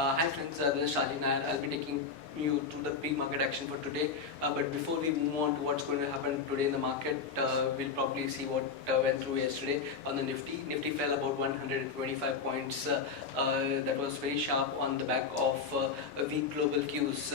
Hi friends, this is Shalin and I'll be taking you through the big market action for today. But before we move on to what's going to happen today in the market, we'll probably see what went through yesterday on the Nifty. Nifty fell about 125 points. That was very sharp on the back of weak global cues.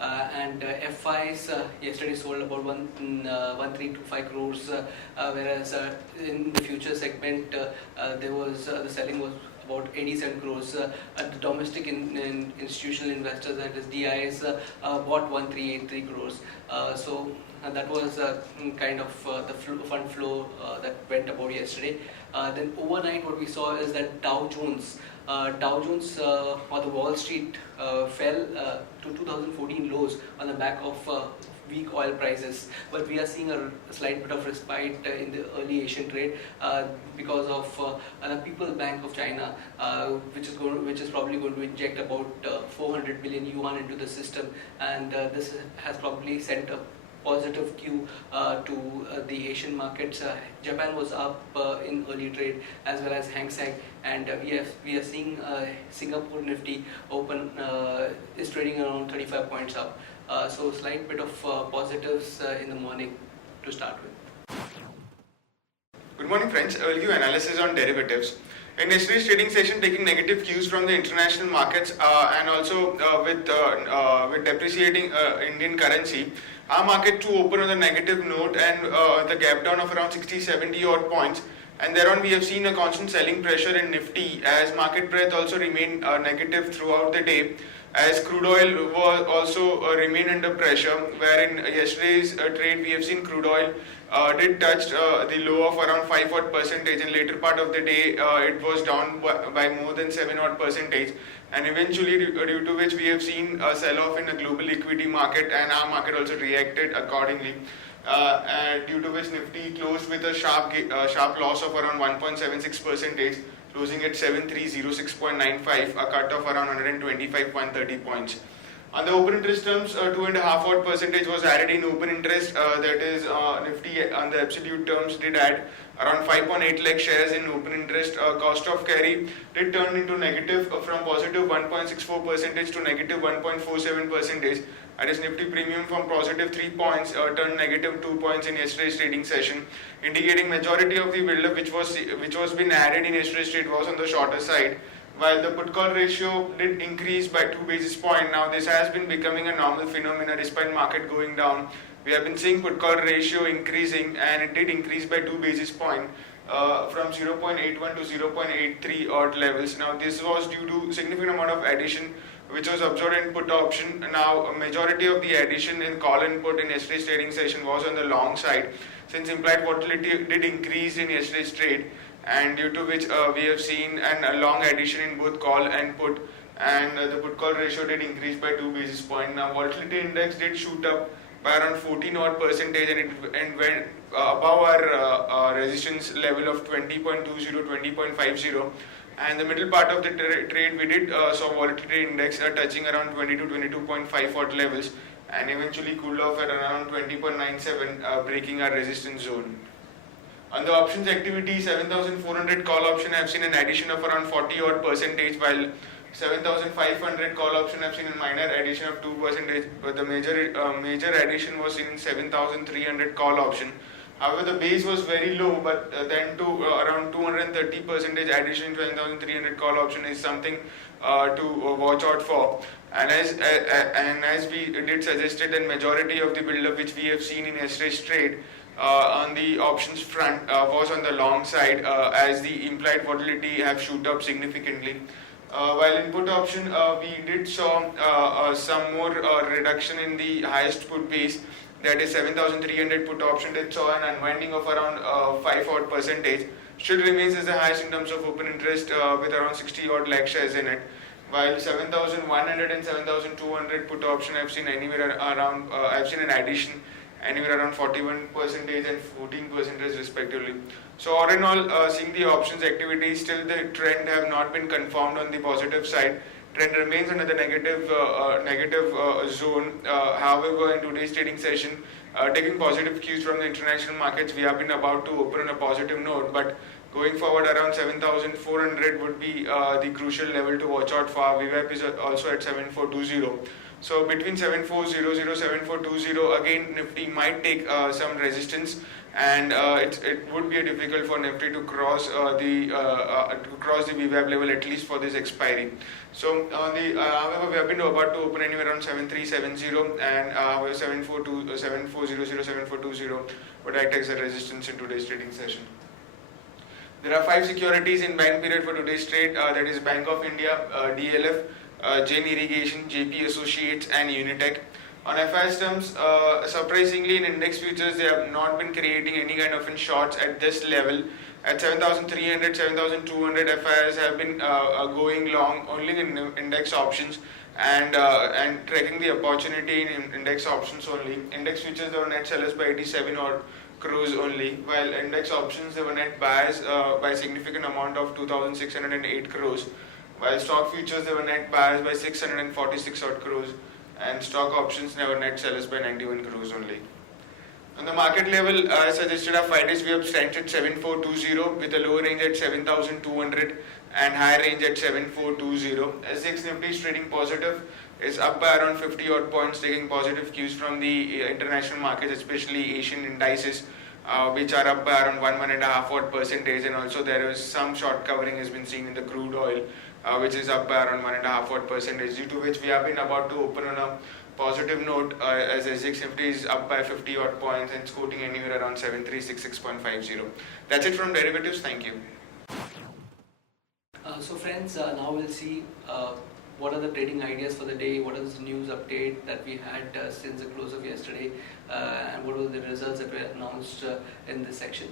And FIs yesterday sold about 1325 crores, whereas in the future segment there was the selling was about 87 crores. The domestic institutional investors, that is DIs, bought 1383 crores. So that was kind of the fund flow that went about yesterday. Then overnight what we saw is that Dow Jones or the Wall Street fell to 2014 lows on the back of weak oil prices, but we are seeing a slight bit of respite in the early Asian trade because of the People's Bank of China, which is probably going to inject about 400 billion yuan into the system, and this has probably sent a positive cue to the Asian markets. Japan was up in early trade as well as Hang Seng, and we are seeing Singapore Nifty open is trading around 35 points up. So slight bit of positives in the morning to start with. Good morning friends, I will give analysis on derivatives. In yesterday's trading session, taking negative cues from the international markets and also with depreciating Indian currency, our market too opened on a negative note and the gap down of around 60-70 odd points. And thereon we have seen a constant selling pressure in Nifty as market breadth also remained negative throughout the day, as crude oil was also remained under pressure, where in yesterday's trade we have seen crude oil did touch the low of around 5 odd percentage, and later part of the day it was down by more than 7 odd percentage, and eventually due to which we have seen a sell off in the global equity market, and our market also reacted accordingly. And due to which Nifty closed with a sharp loss of around 1.76 percentage, closing at 7306.95, a cut of around 125.30 points. On the open interest terms, 2.5 odd percentage was added in open interest. That is, Nifty on the absolute terms did add around 5.8 lakh shares in open interest. Cost of carry did turn into negative from positive 1.64 percentage to negative 1.47 percentage. That is, Nifty premium from positive 3 points turned negative 2 points in yesterday's trading session, indicating majority of the build-up which was been added in yesterday's trade was on the shorter side. While the put-call ratio did increase by 2 basis points, now this has been becoming a normal phenomena despite market going down. We have been seeing put-call ratio increasing, and it did increase by 2 basis points from 0.81 to 0.83 odd levels. Now this was due to significant amount of addition which was absorbed in put option. Now a majority of the addition in call and put in yesterday's trading session was on the long side, since implied volatility did increase in yesterday's trade, and due to which we have seen a long addition in both call and put, and the put call ratio did increase by 2 basis points. Now volatility index did shoot up by around 14 odd percentage, and went above our resistance level of 20.20, 20.50. And the middle part of the trade we did saw volatility index touching around 20 to 22.5 odd levels, and eventually cooled off at around 20.97, breaking our resistance zone. On the options activity, 7,400 call option have seen an addition of around 40 odd percentage, while 7,500 call option have seen a minor addition of 2 percentage, but the major addition was seen in 7,300 call option. However, the base was very low, but then to around 230 percentage addition to 7,300 call option is something to watch out for. And as we did suggested, that majority of the build-up which we have seen in yesterday's trade on the options front was on the long side, as the implied volatility have shoot up significantly. While in put option, we did saw some more reduction in the highest put base, that is 7,300 put option did saw an unwinding of around 5 odd percentage. Still remains as the highest in terms of open interest with around 60 odd lakh shares in it. While 7,100 and 7,200 put option have seen anywhere around I've seen an addition anywhere around 41% and 14% respectively. So all in all, seeing the options activity, still the trend have not been confirmed on the positive side. Trend remains under the negative zone. However, in today's trading session, taking positive cues from the international markets, we have been about to open on a positive note, but Going forward, around 7,400 would be the crucial level to watch out for. VWAP is also at 7420. So between 7400, 7420, again Nifty might take some resistance, and it would be difficult for Nifty to cross the VWAP level, at least for this expiry. So however, we have been about to open anywhere around 7370, and 7400, 7420 would act as a resistance in today's trading session. There are 5 securities in buying period for today's trade. That is Bank of India, DLF, Jain Irrigation, JP Associates, and Unitech. On FIS terms, surprisingly in index futures, they have not been creating any kind of shorts at this level. At 7,300, 7,200, FIS have been going long only in index options, and tracking the opportunity in index options only. Index futures, they were net sellers by 87 or crores only, while index options, they were net buyers by significant amount of 2,608 crores, while stock futures, they were net buyers by 646 odd crores, and stock options, they were net sellers by 91 crores only. On the market level, as suggested, our Fridays we have stands at 7420 with a lower range at 7,200 and higher range at 7420. SGX Nifty is trading positive, is up by around 50 odd points, taking positive cues from the international markets, especially Asian indices, which are up by around 1.5 odd percentage, and also there is some short covering has been seen in the crude oil, which is up by around 1.5 odd percentage, due to which we have been about to open on a positive note, as SGX Nifty is up by 50 odd points and quoting anywhere around 7366.50. That's it from derivatives. Thank you. So friends, now we'll see what are the trading ideas for the day, what is the news update that we had since the close of yesterday, and what were the results that were announced in this section.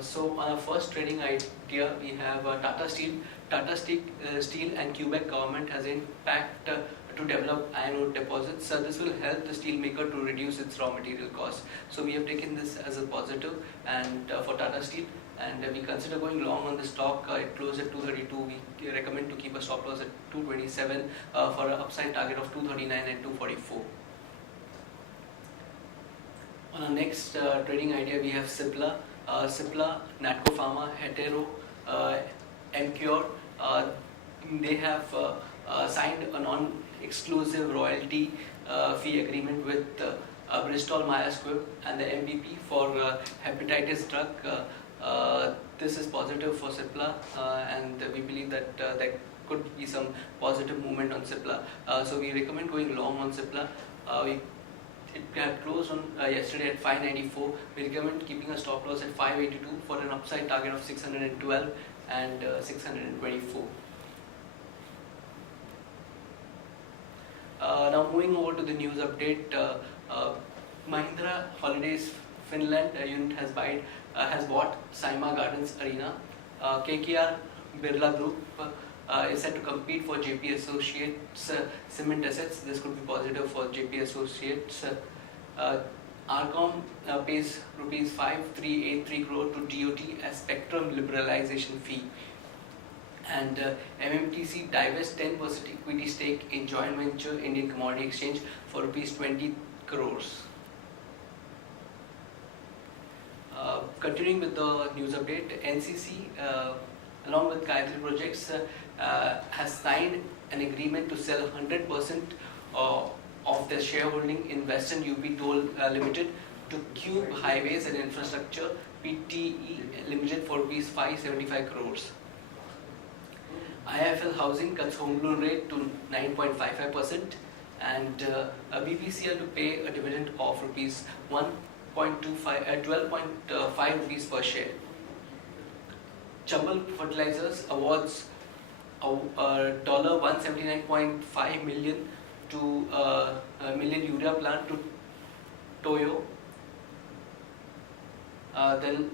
So on our first trading idea, we have Tata Steel. Tata Steel and Quebec government has in pact to develop iron ore deposits. This will help the steel maker to reduce its raw material costs. So we have taken this as a positive, and for Tata Steel, and we consider going long on the stock. It closed at 232. We recommend to keep a stop loss at 227 for an upside target of 239 and 244. On our next trading idea, we have Cipla. Cipla, Natco Pharma, Hetero, Emcure. They have signed a non-exclusive royalty fee agreement with Bristol Myers Squibb and the MVP for hepatitis drug. This is positive for Cipla, and we believe that there could be some positive movement on Cipla. So we recommend going long on Cipla. It had closed on yesterday at 594. We recommend keeping a stop loss at 582 for an upside target of 612 and 624. Now moving over to the news update, Mahindra Holidays Finland unit has bought Saima Gardens Arena. KKR Birla Group is set to compete for JP Associates cement assets. This could be positive for JP Associates. Arcom pays rupees 5383 crore to DOT as spectrum liberalization fee. And MMTC divests 10% equity stake in joint venture Indian Commodity Exchange for rupees 20 crores. Continuing with the news update, NCC along with Gayatri Projects has signed an agreement to sell 100% of their shareholding in Western UP Toll Limited to Cube Highways and Infrastructure PTE Limited for rupees 575 crores. IIFL Housing cuts home loan rate to 9.55%, and BPCL to pay a dividend of rupees 12.5 rupees per share. Chambal Fertilizers awards $179.5 million to million urea plant to Toyo. Then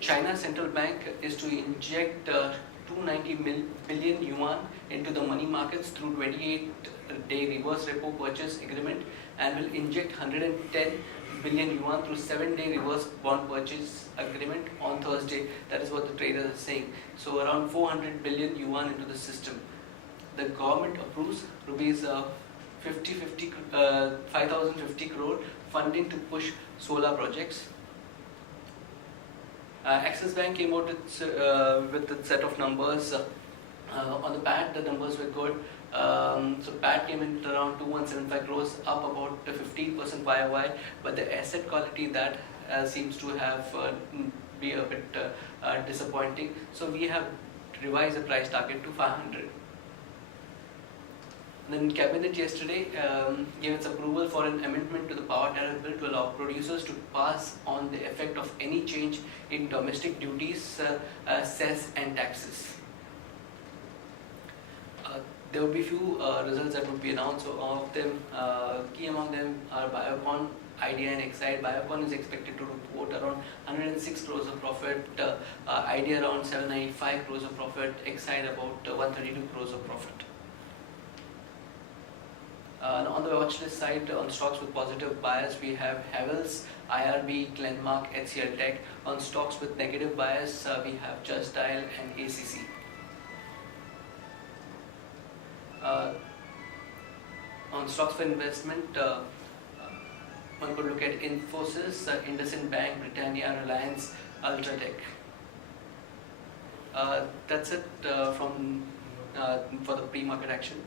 China Central Bank is to inject 290 billion yuan into the money markets through 28-day reverse repo purchase agreement, and will inject 110 billion yuan through 7-day reverse bond purchase agreement on Thursday. That is what the traders are saying. So around 400 billion yuan into the system. The government approves rupees 5,050 crore funding to push solar projects. Axis Bank came out with a set of numbers. On the PAT, the numbers were good. So PAT came in at around 2175 crores, up about 15% YOY, but the asset quality that seems to have be a bit disappointing. So we have revised the price target to 500. Then Cabinet yesterday gave its approval for an amendment to the power tariff bill to allow producers to pass on the effect of any change in domestic duties, cess and taxes. There will be few results that would be announced. So all of them, key among them are Biocon, Idea and Excite. Biocon is expected to report around 106 crores of profit, Idea around 795 crores of profit, Excite about 132 crores of profit. On the watch list side, on stocks with positive bias, we have Havells, IRB, Glenmark, HCL Tech. On stocks with negative bias, we have Just Dial and ACC. On stocks for investment, one could look at Infosys, IndusInd Bank, Britannia, Reliance, Ultratech. That's it for the pre-market action.